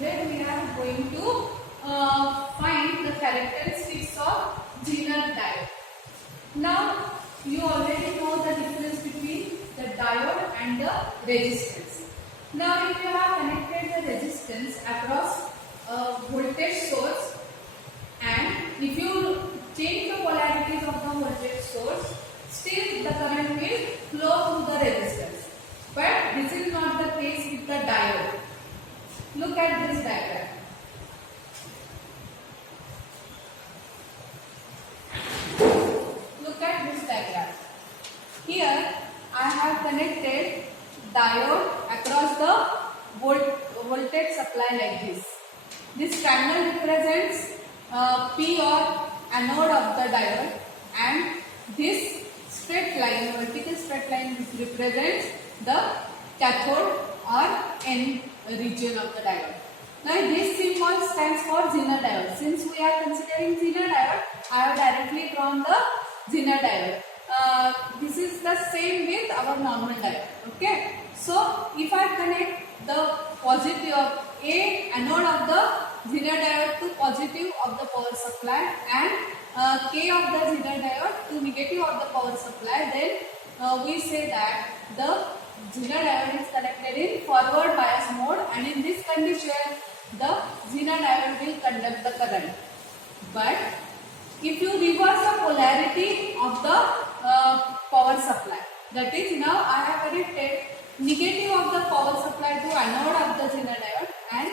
today we are going to find the characteristics of Zener diode. Now you already know the difference between the diode and the resistance. Now if you have connected the resistance across a voltage source, and if you change the polarities of the voltage source, still the current will flow through the resistance. But this is not the case with the diode. Look at this diagram. Look at this diagram. Here I have connected diode across the voltage supply like this. This triangle represents P or anode of the diode, and this straight line, vertical straight line, which represents the cathode or N region of the diode. Now this symbol stands for Zener diode. Since we are considering Zener diode, I have directly drawn the Zener diode. This is the same with our normal diode. Okay. So if I connect the positive of A anode of the Zener diode to positive of the power supply and K of the Zener diode to negative of the power supply, then we say that the Zener diode is connected in forward bias mode, and in this condition the Zener diode will conduct the current. But if you reverse the polarity of the power supply, that is, now I have connected negative of the power supply to anode of the Zener diode and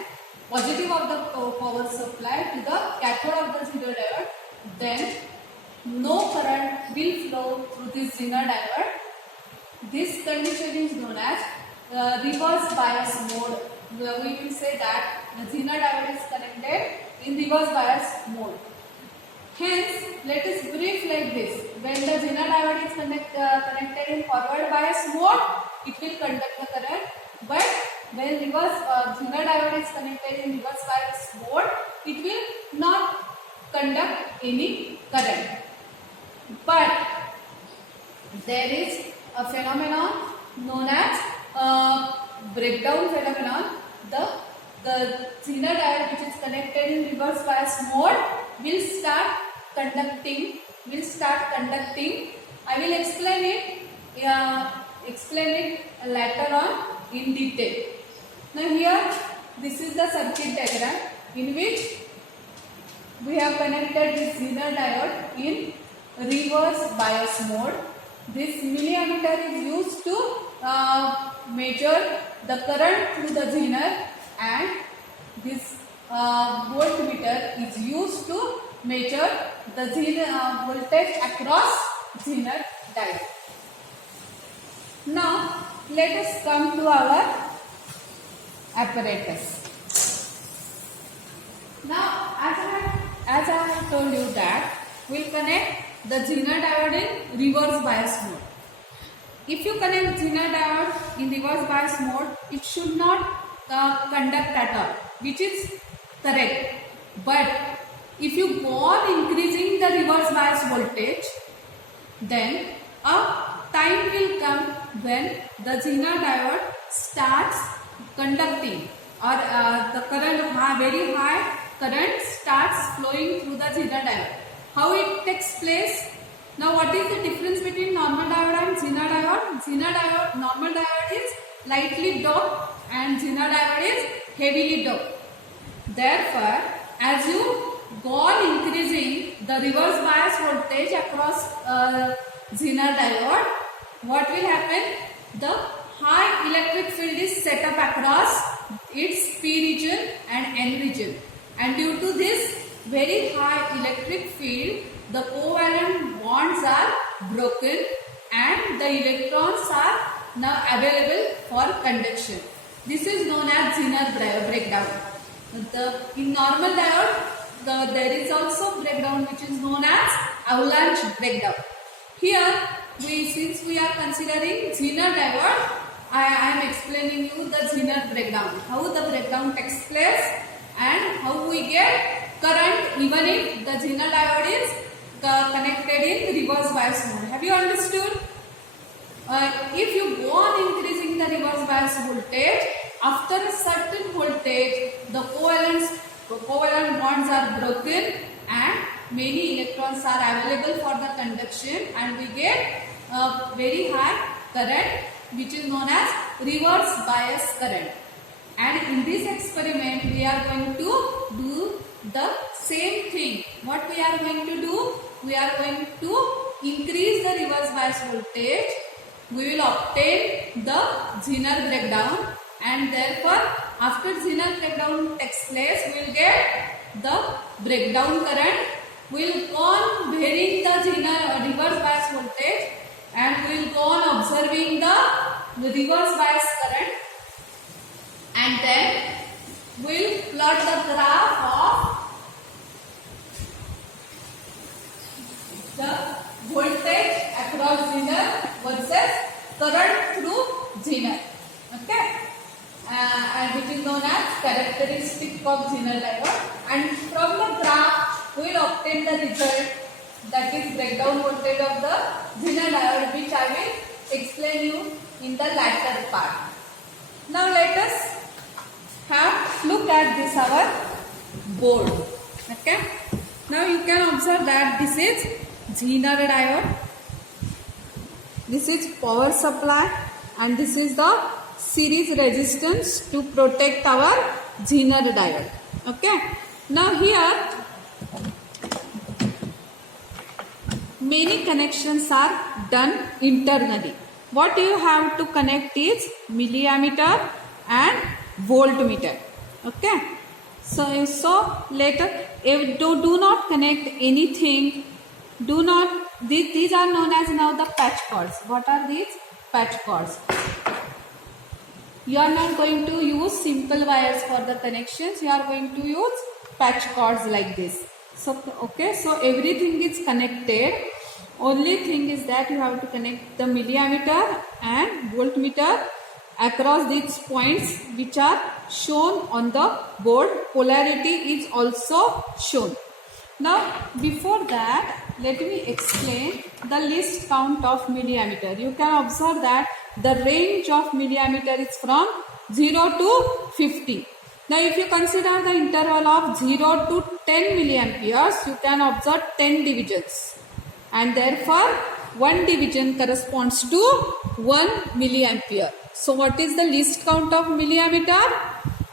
positive of the power supply to the cathode of the Zener diode, then no current will flow through this Zener diode. This condition is known as reverse bias mode. We will say that the Zener diode is connected in reverse bias mode. Hence, let us brief like this. When the Zener diode is connected in forward bias mode, it will conduct the current. But when reverse Zener diode is connected in reverse bias mode, it will not conduct any current. But there is a phenomenon known as breakdown phenomenon. The Zener diode which is connected in reverse bias mode will start conducting. I will explain it later on in detail. Now here this is the circuit diagram in which we have connected this Zener diode in reverse bias mode. This milliammeter is used to measure the current through the Zener, and this voltmeter is used to measure the Zener voltage across Zener diode. Now let us come to our apparatus. Now as I have told you that we will connect the Zener diode in reverse bias mode. If you connect Zener diode in reverse bias mode, it should not conduct at all, which is correct. But if you go on increasing the reverse bias voltage, then a time will come when the Zener diode starts conducting, or the current, very high current starts flowing through the Zener diode. How it takes place? Now what is the difference between normal diode and Zener diode? Zener diode, normal diode is lightly doped and Zener diode is heavily doped. Therefore, as you go on increasing the reverse bias voltage across Zener diode, what will happen? The high electric field is set up across its P region and N region, and due to this very high electric field, the covalent bonds are broken and the electrons are now available for conduction. This is known as Zener breakdown. In normal diode, there is also breakdown which is known as avalanche breakdown. Here, since we are considering Zener diode, I am explaining you the Zener breakdown, how the breakdown takes place and how we get current even if the Zener diode is connected in reverse bias mode. Have you understood? If you go on increasing the reverse bias voltage, after a certain voltage, the covalent bonds are broken and many electrons are available for the conduction, and we get a very high current which is known as reverse bias current. And in this experiment we are going to do the same thing. What we are going to do? We are going to increase the reverse bias voltage. We will obtain the Zener breakdown, and therefore after Zener breakdown takes place, we will get the breakdown current. We will go on varying the Zener reverse bias voltage, and we will go on observing the reverse bias current, and then we will plot the graph of the voltage across Zener versus current through Zener. Okay, and which is known as characteristic of Zener diode. And from the graph we will obtain the result, that is breakdown voltage of the Zener diode, which I will explain you in the latter part. Now let us have look at this our board. Okay, now you can observe that this is Zener diode, this is power supply, and this is the series resistance to protect our Zener diode. Okay, now here many connections are done internally. What you have to connect is milliammeter and voltmeter. Okay, so later if do not connect anything, do not, these are known as now the patch cords. What are these? Patch cords. You are not going to use simple wires for the connections, you are going to use patch cords like this. So okay, so everything is connected. Only thing is that you have to connect the milliammeter and voltmeter across these points which are shown on the board. Polarity is also shown. Now before that, let me explain the least count of milliammeter. You can observe that the range of milliammeter is from 0 to 50. Now if you consider the interval of 0 to 10 milliamperes, you can observe 10 divisions, and therefore one division corresponds to 1 milliampere. So what is the least count of milliammeter?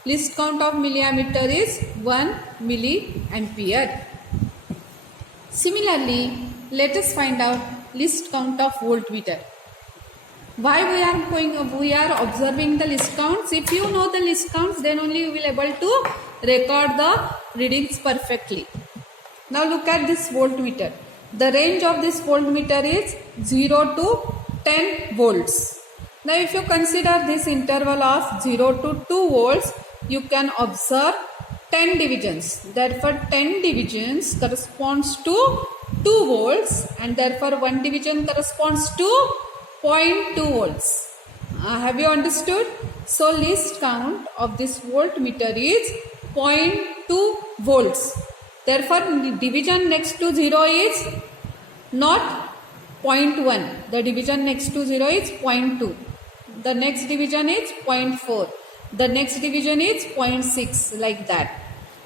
Least count of milliammeter is 1 milliampere. Similarly, let us find out least count of voltmeter. Why we are observing the least counts? If you know the least counts, then only you will able to record the readings perfectly. Now look at this voltmeter. The range of this voltmeter is 0 to 10 volts. Now if you consider this interval of 0 to 2 volts, you can observe 10 divisions. Therefore 10 divisions corresponds to 2 volts, and therefore 1 division corresponds to 0.2 volts. Have you understood? So least count of this voltmeter is 0.2 volts. Therefore division next to 0 is not 0.1. The division next to 0 is 0.2. The next division is 0.4. The next division is 0.6, like that.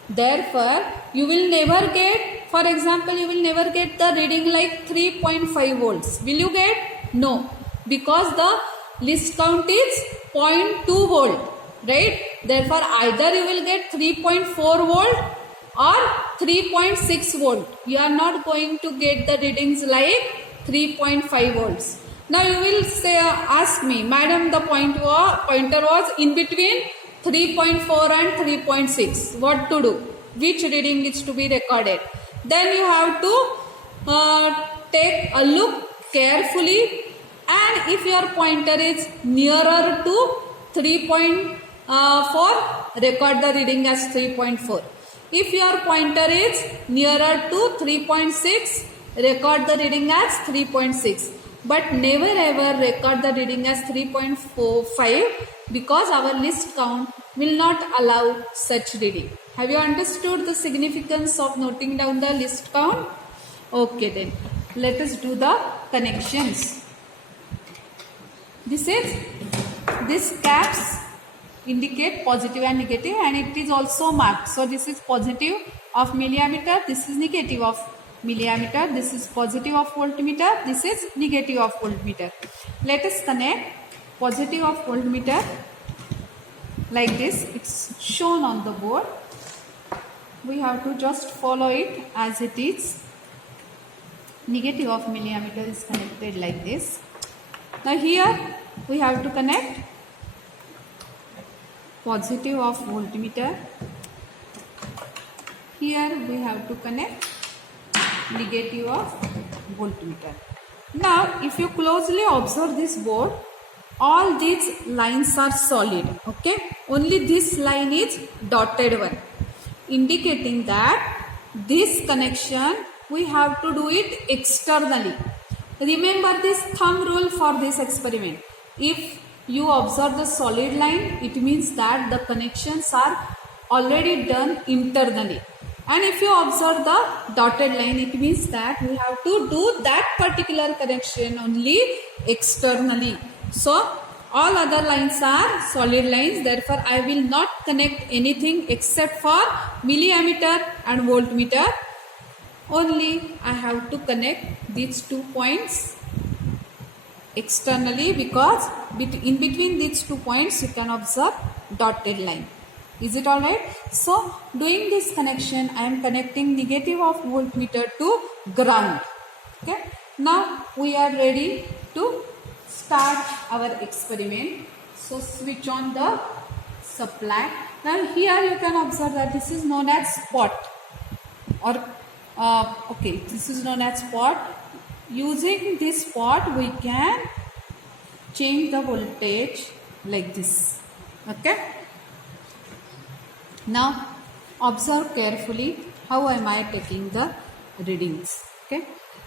Therefore, you will never get, for example, you will never get the reading like 3.5 volts. Will you get? No. Because the least count is 0.2 volt. Right? Therefore, either you will get 3.4 volt or 3.6 volt. You are not going to get the readings like 3.5 volts. Now you will say, ask me, madam, the pointer was in between 3.4 and 3.6. What to do? Which reading is to be recorded? Then you have to take a look carefully, and if your pointer is nearer to 3.4, record the reading as 3.4. If your pointer is nearer to 3.6, record the reading as 3.6. But never ever record the reading as 3.45, because our list count will not allow such reading. Have you understood the significance of noting down the list count? Okay, then let us do the connections. This caps indicate positive and negative, and it is also marked. So this is positive of milliammeter, this is negative of milliammeter, this is positive of voltmeter, this is negative of voltmeter. Let us connect positive of voltmeter like this. It's shown on the board. We have to just follow it as it is. Negative of milliammeter is connected like this. Now here we have to connect positive of voltmeter. Here we have to connect negative of voltmeter. Now if you closely observe this board, all these lines are solid. Okay, only this line is dotted one, indicating that this connection we have to do it externally. Remember this thumb rule for this experiment. If you observe the solid line, it means that the connections are already done internally. And if you observe the dotted line, it means that we have to do that particular connection only externally. So all other lines are solid lines, therefore I will not connect anything except for milliammeter and voltmeter. Only I have to connect these 2 points externally, because in between these 2 points you can observe dotted line. Is it alright? So doing this connection, I am connecting negative of voltmeter to ground. Okay. Now we are ready to start our experiment. So switch on the supply. Now here you can observe that this is known as spot, or this is known as spot. Using this spot we can change the voltage like this. Okay. Now observe carefully how am I taking the readings. Okay.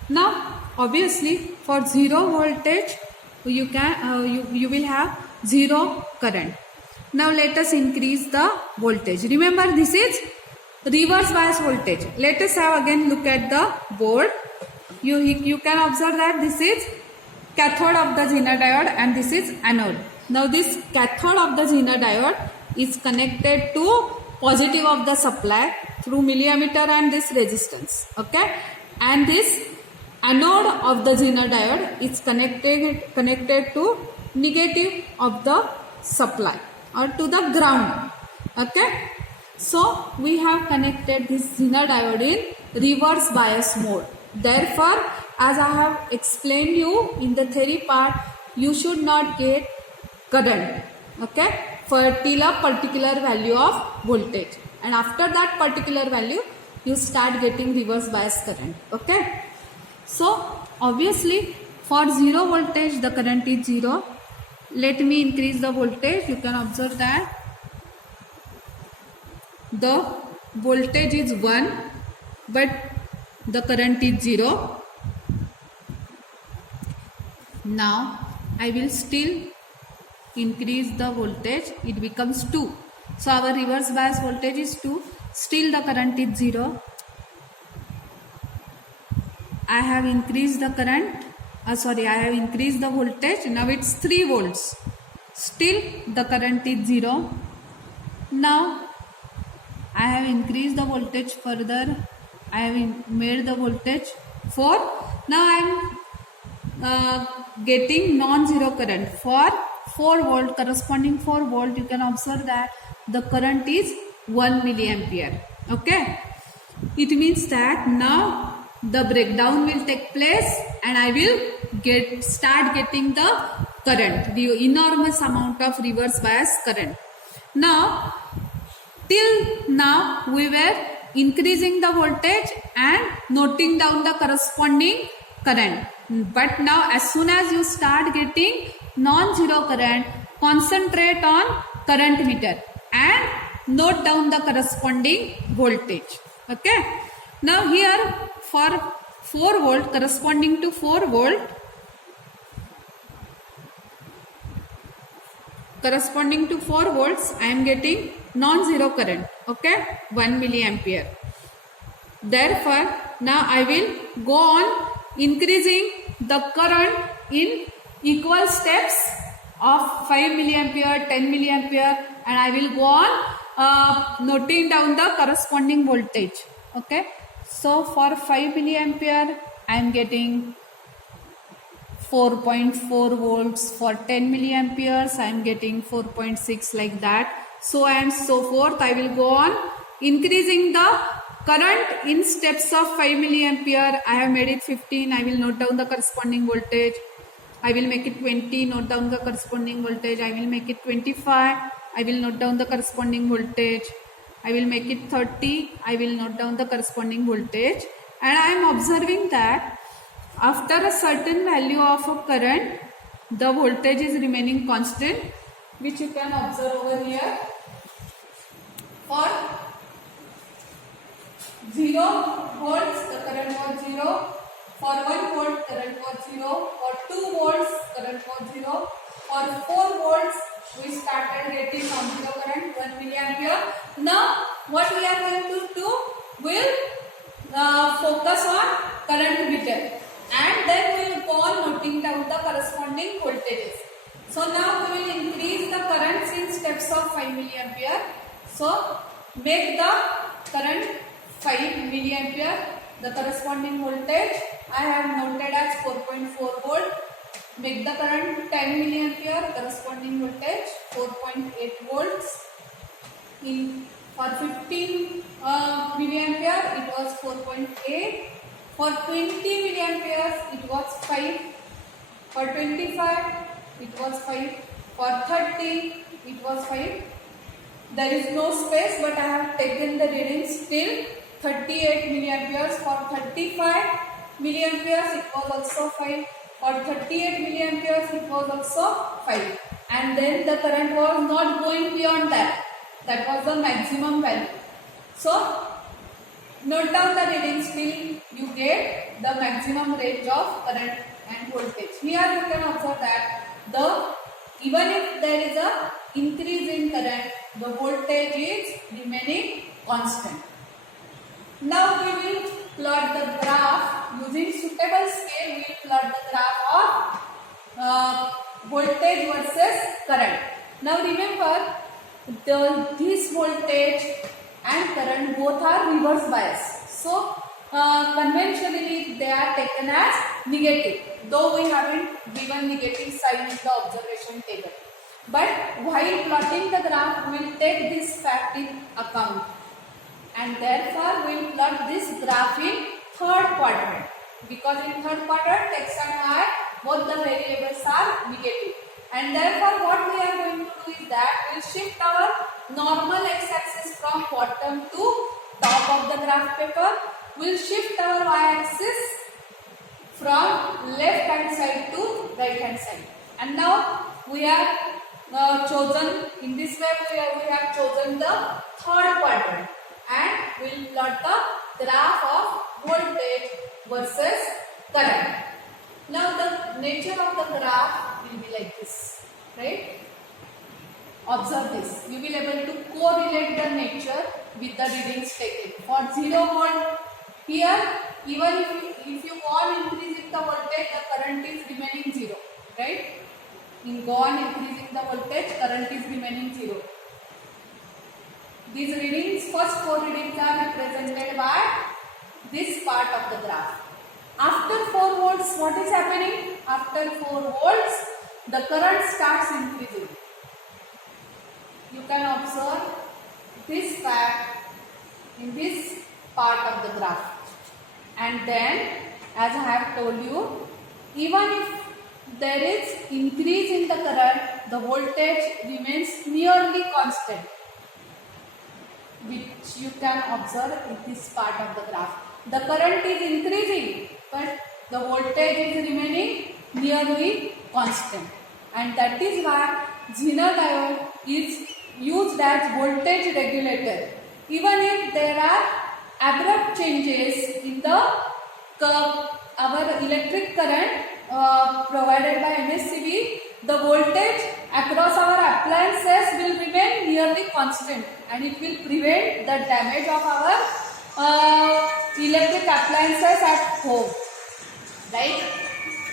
Now obviously for 0 voltage you can you will have 0 current. Now let us increase the voltage. Remember this is reverse bias voltage. Let us have again look at the board. You can observe that this is cathode of the Zener diode and this is anode. Now this cathode of the Zener diode is connected to positive of the supply through milliammeter and this resistance. Okay, and this anode of the Zener diode is connected to negative of the supply or to the ground. Okay, so we have connected this Zener diode in reverse bias mode. Therefore, as I have explained you in the theory part, you should not get current, okay, for till a particular value of voltage, and after that particular value you start getting reverse bias current. Okay, so obviously for 0 voltage the current is 0. Let me increase the voltage. You can observe that the voltage is 1 but the current is 0. Now I will still increase the voltage, it becomes 2. So our reverse bias voltage is 2, still the current is 0. I have increased the current, I have increased the voltage, now it's 3 volts, still the current is 0. Now I have increased the voltage further, I have made the voltage 4. Now I am getting non-zero current for 4 volt, corresponding 4 volt. You can observe that the current is 1 milliampere. Okay, it means that now the breakdown will take place and I will start getting the current, the enormous amount of reverse bias current. Now till now we were increasing the voltage and noting down the corresponding current, but now as soon as you start getting non-zero current, concentrate on current meter and note down the corresponding voltage. Okay, now here for 4 volt, corresponding to 4 volt, corresponding to 4 volts, I am getting non-zero current. Okay, 1 milliampere. Therefore now I will go on increasing the current in equal steps of 5 milliampere, 10 milliampere, and I will go on noting down the corresponding voltage. Okay, so for 5 milliampere I am getting 4.4 volts. For 10 milliamperes I am getting 4.6, like that, so and so forth. I will go on increasing the current in steps of 5 milliampere. I have made it 15. I will note down the corresponding voltage. I will make it 20, note down the corresponding voltage. I will make it 25. I will note down the corresponding voltage. I will make it 30. I will note down the corresponding voltage. And I am observing that after a certain value of a current, the voltage is remaining constant, which you can observe over here. For 0 volts, the current was 0. For 1 volt, current was 0. For 2 volts, current was 0. For 4 volts, we started getting non-zero current, 1 milliampere. Now, what we are going to do, we'll focus on current meter, and then we will go on noting down the corresponding voltages. So now we will increase the currents in steps of 5 milliampere. So make the current 5 milliampere. The corresponding voltage I have noted as 4.4 volt. Make the current 10 milliampere. Corresponding voltage 4.8 volts. For 15 milliampere it was 4.8. For 20 milliamperes it was 5. For 25 it was 5. For 30 it was 5. There is no space, but I have taken the readings till 38 milliamperes. For 35 milliamperes it was also 5. For 38 milliamperes it was also 5. And then the current was not going beyond that. That was the maximum value. So note down the readings till you get the maximum range of current and voltage. Here you can observe that even if there is a increase in current, the voltage is remaining constant. Now we will plot the graph using suitable scale. We will plot the graph of voltage versus current. Now remember, this voltage and current both are reverse bias. So conventionally they are taken as negative, though we haven't given negative sign in the observation table. But while plotting the graph, we will take this fact in account, and therefore we will plot this graph in third quadrant, because in third quadrant x and y both the variables are negative, and therefore what we are going to do is that we will shift our normal x-axis from bottom to top of the graph paper. We will shift our y-axis from left hand side to right hand side, and now we have chosen, in this way we have chosen the third quadrant, and we will plot the graph of voltage versus current. Now the nature of the graph will be like this, right? Observe this. You will be able to correlate the nature with the readings taken. For 0 volt, here even if you go on increasing the voltage, the current is remaining 0, right? In go on increasing the voltage, current is remaining 0. These readings, first 4 readings are represented by this part of the graph. After 4 volts, what is happening? After 4 volts, the current starts increasing. You can observe this fact in this part of the graph. And then, as I have told you, even if there is increase in the current, the voltage remains nearly constant, which you can observe in this part of the graph. The current is increasing, but the voltage is remaining nearly constant, and that is why Zener diode is used as voltage regulator. Even if there are abrupt changes in the our electric current provided by MSCB, the voltage across our appliances will remain nearly constant, and it will prevent the damage of our electric appliances at home. Right?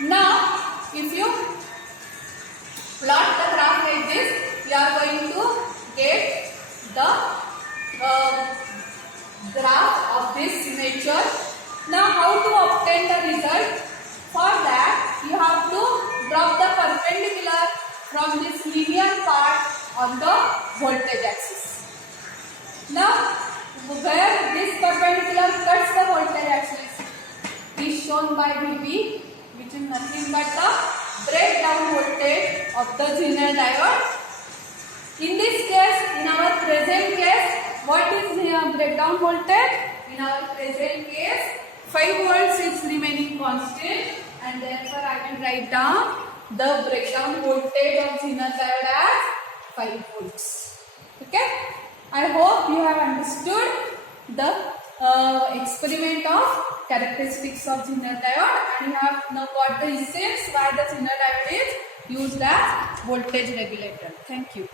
Now, if you plot the graph like this, you are going to get the graph of this nature. Now how to obtain the result? For that you have to drop the perpendicular from this linear part on the voltage axis. Now where this perpendicular cuts the voltage axis is shown by VB, which is nothing but the breakdown voltage of the Zener diode. In this case, in our present case, what is the breakdown voltage? In our present case, 5 volts is remaining constant, and therefore I can write down the breakdown voltage of Zener diode as 5 volts. Okay? I hope you have understood the experiment of characteristics of Zener diode, and you have now got the essence why the Zener diode is used as voltage regulator. Thank you.